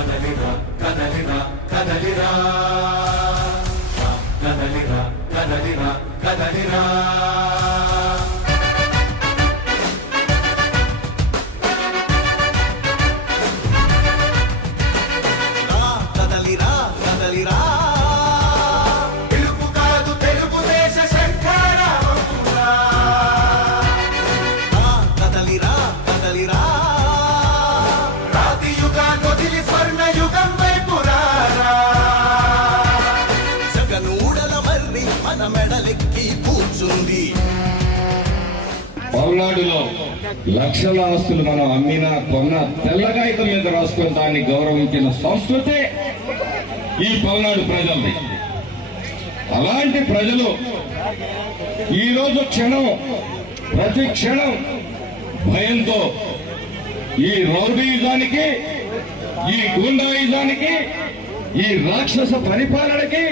కదలిరా కదలిరా కదలిరా కదలిరా కదలిరా కదలిరా కదలిరా కదలిరా పిలుపు కాదు తెలుగుదేశ శంఖారావమురా కదలిరా కదలిరా రాతి యుగాన్ని వదిలి స్వర్ణ యుగం వైపు రారా జగనూడల మర్రి మన మెడలెక్కి కూర్చుంది. పల్నాడులో లక్షల ఆస్తులు మనం అమ్మినా కొన్న తెల్లగాయతం మీద రాసుకుని దాన్ని గౌరవించిన సంస్కృతి ఈ పల్నాడు ప్రజలది. అలాంటి ప్రజలు ఈరోజు ప్రతి క్షణం భయంతో ఈ రౌడీయుజానికి, ఈ గూండాయుజానికి, ఈ రాక్షస పరిపాలనకి,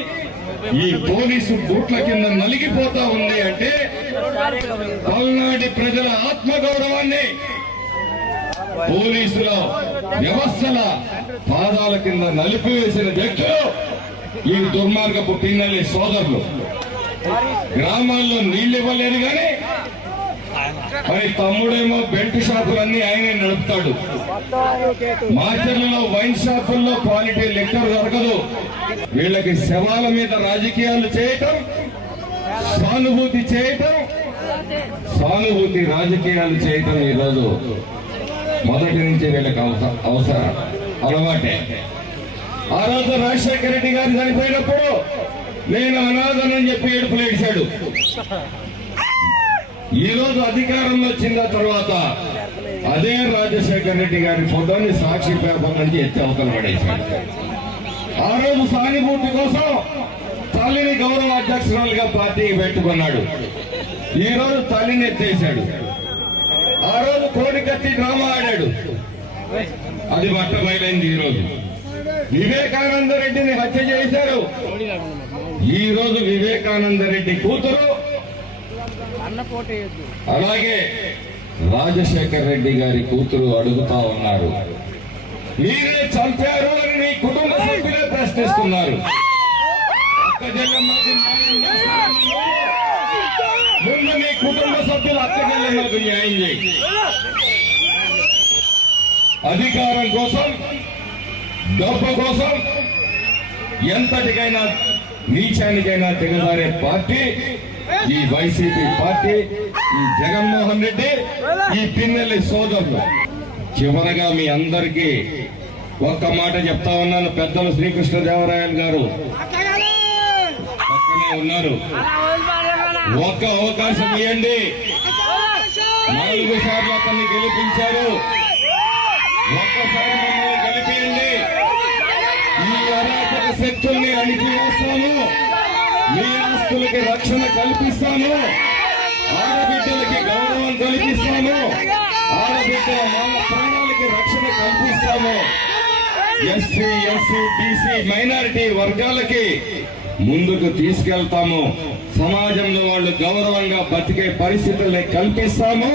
ఈ పోలీసు బూట్ల కింద నలిగిపోతా ఉంది అంటే పల్నాడి ప్రజల ఆత్మగౌరవాన్ని పోలీసుల వ్యవస్థల పాదాల కింద నలిపివేసిన వ్యక్తులు ఈ దుర్మార్గపు పిన్నెల్లి సోదరులు. గ్రామాల్లో నీళ్లు ఇవ్వలేదు కానీ మరి తమ్ముడేమో బెల్ట్ షాపులన్నీ ఆయనే నడుపుతాడు. మాచర్లలో వైన్ షాపుల్లో క్వాలిటీ లెక్కర్ దొరకదు. వీళ్ళకి శవాల మీద రాజకీయాలు చేయటం, సానుభూతి రాజకీయాలు చేయటం ఈరోజు మొదటి నుంచి వీళ్ళకి అవసరం అలవాటే. ఆ రోజు రాజశేఖర రెడ్డి గారు చనిపోయినప్పుడు నేను అనాథనని చెప్పి ఏడుపులు ఏడిశాడు. ఈ రోజు అధికారంలో వచ్చిన తర్వాత అదే రాజశేఖర రెడ్డి గారి ఫోటోని సాక్షి పేపర్ నుంచి ఎత్తి అవతల పడేశాడు. ఆ రోజు సానుభూతి కోసం తల్లిని గౌరవ అధ్యక్షురాలుగా పార్టీకి పెట్టుకున్నాడు. ఈ రోజు తల్లిని ఎత్తేశాడు. ఆ రోజు కోడికత్తి డ్రామా ఆడాడు. అది మట్టమైంది. ఈ రోజు వివేకానంద రెడ్డిని హత్య చేశారు. ఈ రోజు వివేకానంద రెడ్డి కూతురు, అలాగే రాజశేఖర రెడ్డి గారి కూతురు అడుగుతా ఉన్నారు, మీరే చంపారు అని మీ కుటుంబ సభ్యులే ప్రశ్నిస్తున్నారు. ముందు మీ కుటుంబ సభ్యులు అక్కజెల్లెమ్మకు న్యాయం చేయి. అధికారం కోసం, డబ్బు కోసం ఎంతటికైనా నీచానికైనా దిగజారే పార్టీ ఈ వైసీపీ పార్టీ, ఈ జగన్మోహన్ రెడ్డి, ఈ పిన్నెల్లి సోదరులు. చివరగా మీ అందరికీ ఒక్క మాట చెప్తా ఉన్నాను. పెద్దలు శ్రీకృష్ణదేవరాయలు గారు పక్కనే ఉన్నారు. ఒక్క అవకాశం ఇవ్వండి. 4 సార్లు అతన్ని గెలిపించారు. ఒక్కసారి మమ్మల్ని గెలిపియండి. ఈ అరాచక శక్తుల్ని అణిచివేస్తాము. మీ ఆస్తులకి రక్షణ కల్పిస్తాము. ఆడబిడ్డలకి గౌరవం కల్పిస్తాము. ఆడబిడ్డల ప్రాణాలకి రక్షణ కల్పిస్తాము. ఎస్సీ, బీసీ, మైనారిటీ వర్గాలకి ముందుకు తీసుకెళ్తాము. సమాజంలో వాళ్ళు గౌరవంగా బతికే పరిస్థితుల్ని కల్పిస్తాము.